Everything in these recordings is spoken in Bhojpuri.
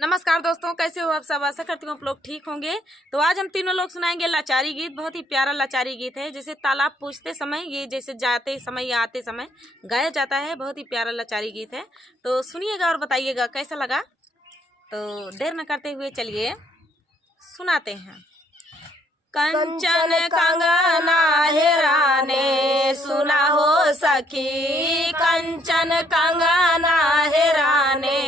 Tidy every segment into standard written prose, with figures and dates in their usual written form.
नमस्कार दोस्तों, कैसे हो आप सब। आशा करती हूँ आप लोग ठीक होंगे। तो आज हम तीनों लोग सुनाएंगे लाचारी गीत। बहुत ही प्यारा लाचारी गीत है। जैसे तालाब पूछते समय, ये जैसे जाते समय या आते समय गाया जाता है। बहुत ही प्यारा लाचारी गीत है। तो सुनिएगा और बताइएगा कैसा लगा। तो देर न करते हुए चलिए सुनाते हैं। कंचन कंगना हेराने सुना हो सखी, कंचन कंगना हेराने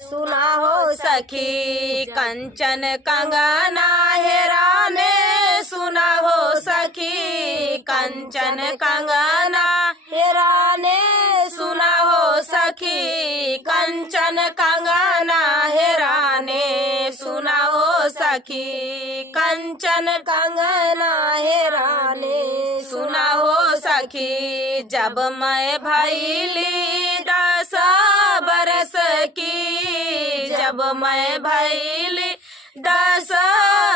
सुना हो सखी, कंचन कंगना हेराने सुना हो सखी, कंचन कंगना हेराने सुना हो सखी, कंचन कंगना हेराने सुना हो सखी, कंचन कंगना हेराने सुना हो सखी। जब मैं भैली 10 बरस की, जब मैं भैली 10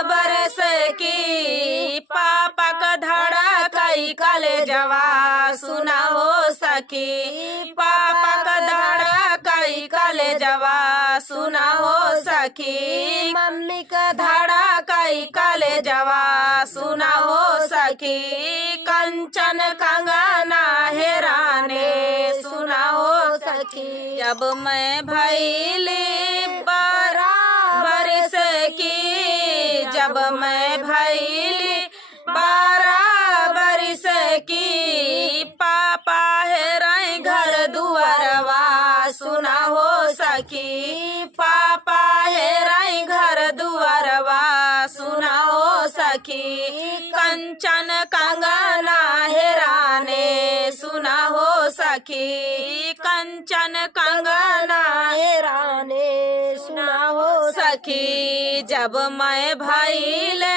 बरस की, पापा का धड़ा कई कलेजवा सुना हो सखी, पापा का धड़ा कई कलेजवा सुना हो सखी, मम्मी का धड़ा कई कलेजवा सुना हो सखी, कंचन कंगना हेराने सुना हो सखी। जब मैं भैली 12 बरस की, जब मैं भैली 12 बरस की, पापा हेराई घर दुआरवा सुना हो सखी, पापा हेराई घर दुआरवा सुना हो सखी, कंचन कंगना हेराने सुना हो सखी, कंचन कंगना हेराने सुना हो सखी। जब मैं भैले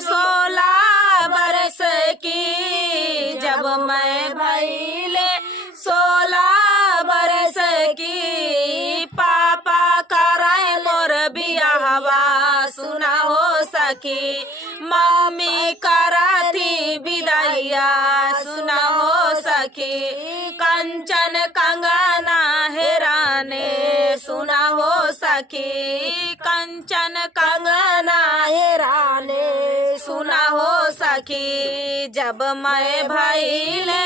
16 बरस की, जब मैं भैले 16 बरस की, पापा कराए मोर बियाहवा सुना हो सखी, मम्मी कराती विदाइया सुना हो सखी, कंचन कंगना हेराने सुना हो सखी, कंचन कंगना हेराने सुना हो सखी। जब मैं भैले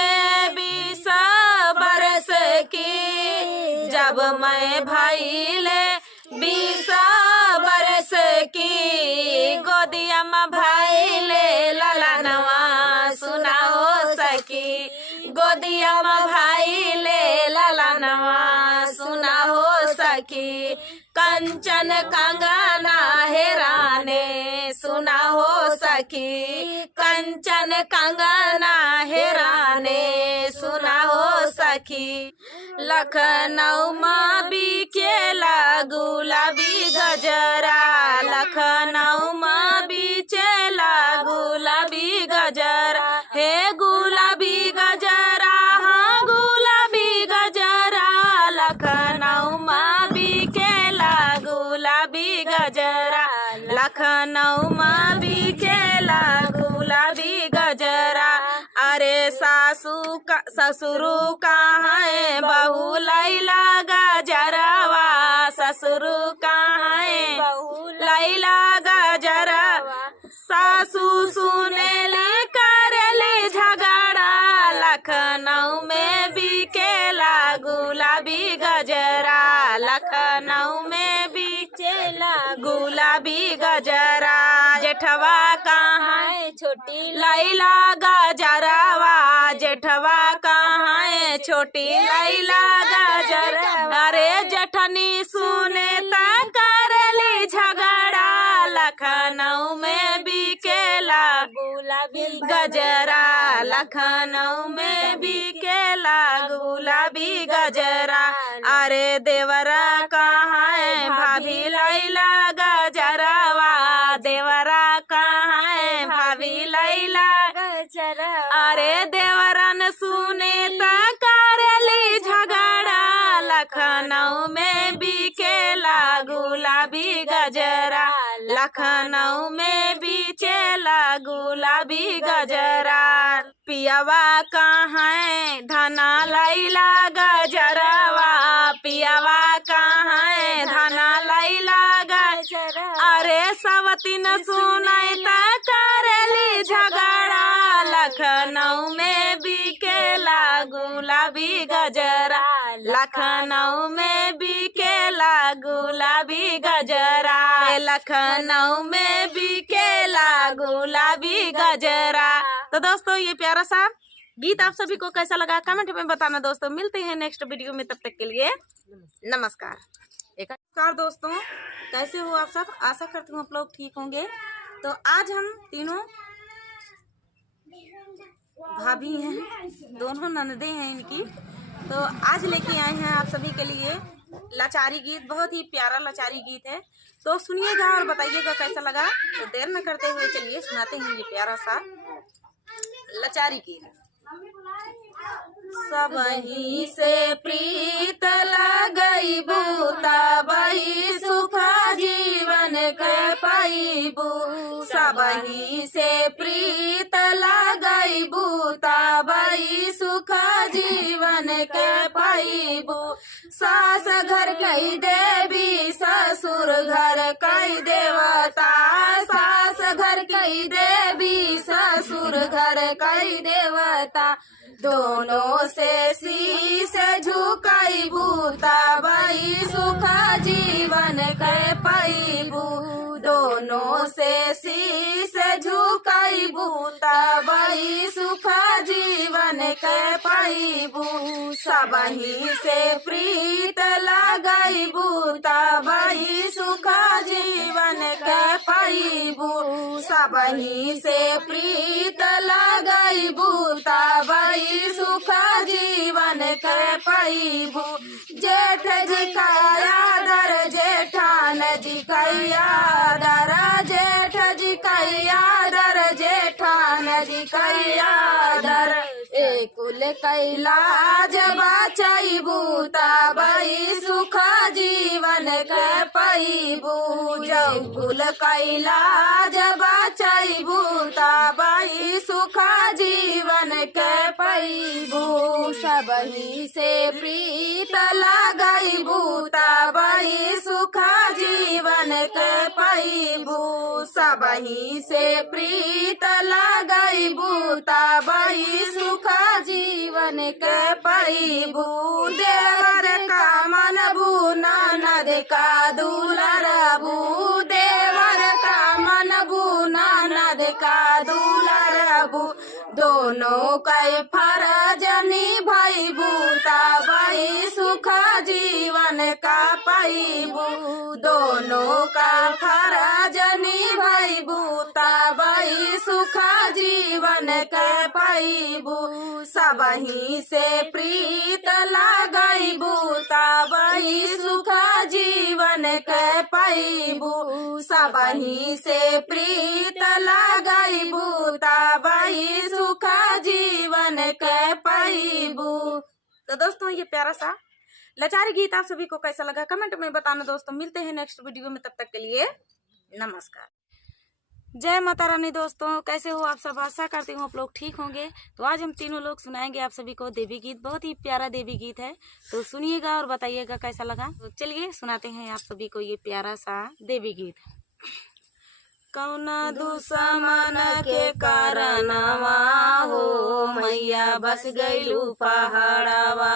20 बरस की, जब मैं भैले 20 बरस की, गोदिया में भैले ललनवा सुना हो सखी, गोदिया में भैले ललनवा सुना हो सखी, कंचन कंगना हेराने सुना हो सखी, कंचन कंगना हेराने सुना हो सखी। लखनऊ में बिकेला गुलाबी गजरा, लखनऊ में बिचेला गुलाबी गजरा, हे गुलाबी गजरा, हाँ गुलाबी गजरा, लखनऊ में बिकेला गुलाबी गजरा, लखनऊ में बिकेला गुलाबी गजरा। अरे ससुरु कहाँ है बहू लैला गजरवा, ससुरु कहाँ है बहू लैला गजरवा, सासू सुनेली करेली झगड़ा, लखनऊ में बिकेला गुलाबी गजरा, लखनऊ में बिकेला गुलाबी गजरा। जेठवा कहाँ है छोटी लैला गजरवा, जेठवा कहाँ है छोटी लैला गजरवा, अरे जेठनी सुने ता करेली झगड़ा, लखनऊ में बिकेला गुलाबी गजरा, लखनऊ में बिकेला गुलाबी गजरा। अरे देवरा कहाँ है भाभी लैला गजरवा, देवरा कहाँ है भाभी लैला गजरा, अरे देवरन सुने ता करेली झगड़ा, लखनऊ में बिकेला गुलाबी गजरा, लखनऊ में बिचेला गुलाबी गजरा। पियावा कहाँ है धना लैला गजरवा, पियावा कहाँ है धना लैला बाती न सुनाई ता करेली झगड़ा। लखनऊ में बिकेला गुलाबी गजरा, लखनऊ में बिकेला गुलाबी गजरा, लखनऊ में बिकेला गुलाबी गजरा। तो दोस्तों ये प्यारा सा गीत आप सभी को कैसा लगा कमेंट में बताना दोस्तों। मिलते हैं नेक्स्ट वीडियो में, तब तक के लिए नमस्कार। नमस्कार दोस्तों, कैसे हो आप सब? आशा करती हूँ आप लोग ठीक होंगे। तो आज हम तीनों भाभी हैं, दोनों ननदे हैं इनकी। तो आज लेके आए हैं आप सभी के लिए लाचारी गीत, बहुत ही प्यारा लाचारी गीत है। तो सुनिएगा और बताइएगा कैसा लगा। तो देर न करते हुए चलिए सुनाते हैं ये प्यारा सा लाचारी गीत। सबही से प्रीत लगई बूता बही सुखा जीवन के पाईबू, सबही से प्रीत लगई बूता बही सुखा जीवन के पाईबू। सास घर कई देवी ससुर घर कई देवता, सास घर कई देवी ससुर घर कई देवता। दोनों से शीश झुकाई बूता बही सुखा जीवन के पाईबू, दोनों से शीश झुकाई बूता बही सुखा जीवन के पाईबू। सबही से प्रीत लगई बूता बही सुखा जीवन के पाईबू, सबही से प्रीत लगई बूता बही सुखा जीवन के पाईबू। जेठ जी का आदर जेठान जी का आदर, जेठ जी का आदर जेठान जी का आदर। एकुल कैलाज बाचाई बूता बही सुखा जीवन के पाईबू, जौकुल कैलाज बाचाई बूता बही सुखा जीवन के पाईबू। सबही से प्रीत लगई बूता बही सुखा जीवन के पाईबू, सबही से प्रीत लगई बूता बही सुखा जीवन के पाईबू। देवर का मनबू ननद का दुलरबू, देवर का मनबू ननद का दुलरबू। दोनों कई फरज निभाई बूता बही सुखा जीवन का पाईबू, दोनों का फरज निभाई बूता बही सुखा जीवन के पाईबू। सबही से प्रीत लगई बूता बही सुखा जीवन के पाईबू, सबही से प्रीत लगई बूता बही सुखा जीवन के पाईबू। तो दोस्तों ये प्यारा सा लाचारी गीत आप सभी को कैसा लगा कमेंट में बताना दोस्तों। मिलते हैं नेक्स्ट वीडियो में, तब तक के लिए नमस्कार। जय माता रानी दोस्तों, कैसे हो आप सब? आशा करती हूँ आप लोग ठीक होंगे। तो आज हम तीनों लोग सुनाएंगे आप सभी को देवी गीत, बहुत ही प्यारा देवी गीत है। तो सुनिएगा और बताइएगा कैसा लगा। तो चलिए सुनाते हैं आप सभी को ये प्यारा सा देवी गीत। कौना दुश्मन के कारणवा हो मैया बस गईलू पहाड़वा,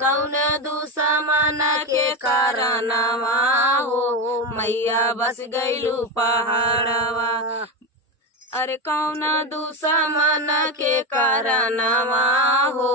कौना दुश्मन के कारणवा हो मैया बस गईलू पहाड़वा। अरे कौना दुश्मन के कारणवा हो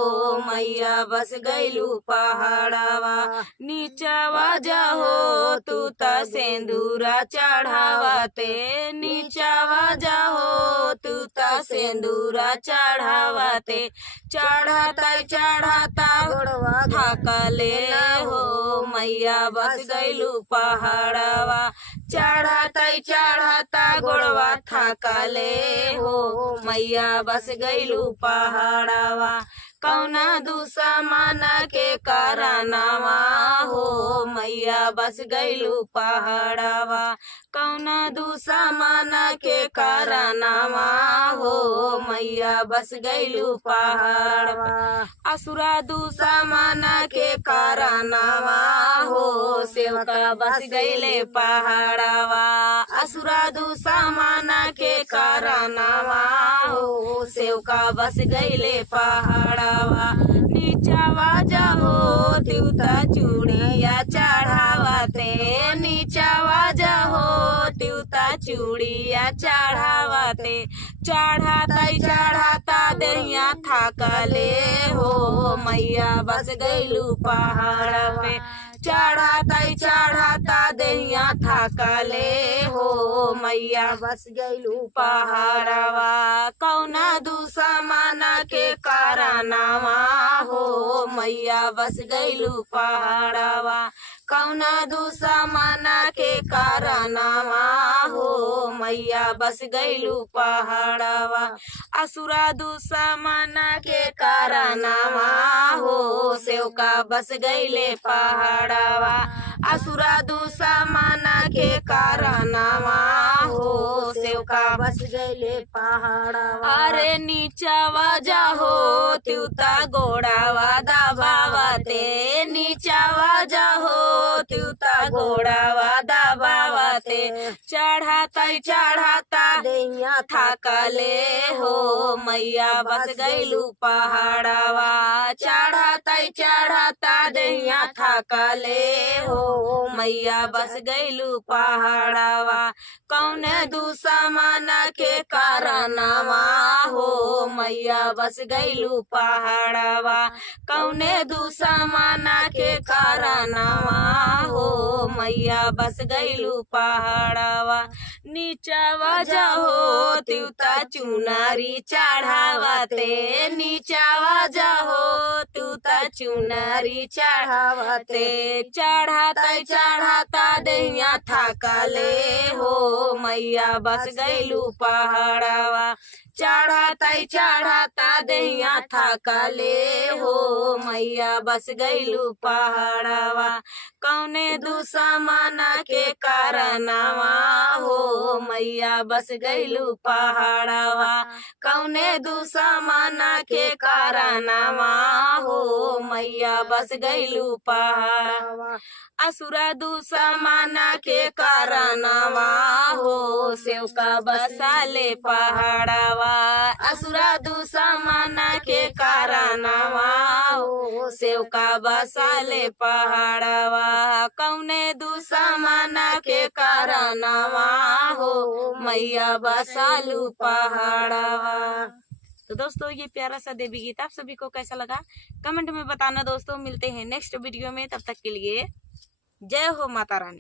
मैया बस गईलू पहाड़वा। नीचवा जाहो तू त सिंदूरा चढ़ावते, नीचवा जाहो तू त सिंदूरा चढ़ावते। चढ़ाता चढ़ाता गोड़वा थकले हो मैया बस गईलू पहाड़वा। चढ़ाता चढ़ाता गोड़वा थकले हो मैया बस गईलू पहाड़वा। कौना दुश्मन के कारणवा हो मैया बस गईलू पहाड़वा। कौना दुश्मन के कारणवा हो मैया बस गईलू पहाड़वा। असुरा दुश्मन के कारणवा हो सेवका बस गईले पहाड़वा। असुरा दुश्मना के कारनावा हो सेवका बस गईले पहाड़वा नीचावा जाहो त्युता चूड़िया चढ़ावते नीचावा जाहो त्युता चूड़िया चढ़ावते चढ़ाता दहिया थाकले हो मैया बस गईलू पहाड़ पे चढ़ाता दहिया थाकले हो मैया बस गईलू पहाड़वा कौना दुश्मना के कारनावा हो मैया बस गईलू पहाड़वा कौना दुश्मना के कारनावा हो मैया बस गईलू पहाड़वा असुरा दुश्मना के कारनावा हो सेवका बस गईले पहाड़वा असुरा दुश्मना के कारनावा हो सेवका बस गईले पहाड़वा अरे नीचावा जाहो त्युता गोड़ावा दबावते नीचावा जाहो त्युता घोड़ावा दबावते चढ़ाता दैया थाकले हो मैया बस गईलू पहाड़वा चढ़ाता दैया थाकले हो मैया बस गईलू पहाड़वा कौन दुश्मना के कारनावा हो मैया बस गईलू पहाड़वा कौन दुश्मना के कारनावा हो मैया बस गईलू पहाड़वा नीचावा जाहो त्युता चुनारी चढ़ावते नीचावा जाहो त्युता चुनारी चढ़ावते चढ़ाता दहिया थाकले हो मैया बस गईलू पहाड़वा चढ़ाता दहिया थाकले हो मैया बस गईलू पहाड़वा कौने दुश्मना के कारनावा हो मैया बस गईलू पहाड़वा कौने दुश्मना के कारनावा हो मैया बस गईलू पहाड़वा असुरा दुश्मना के कारनावा हो सेवका बसाले पहाड़वा असुरा दुश्मना के कारनावा हो सेवका बसाले पहाड़वा कौने दुश्मना के कारनावा हो मैया बसालू पहाड़वा। तो दोस्तों ये प्यारा सा देवी गीत आप सभी को कैसा लगा कमेंट में बताना दोस्तों। मिलते हैं नेक्स्ट वीडियो में, तब तक के लिए जय हो माता रानी।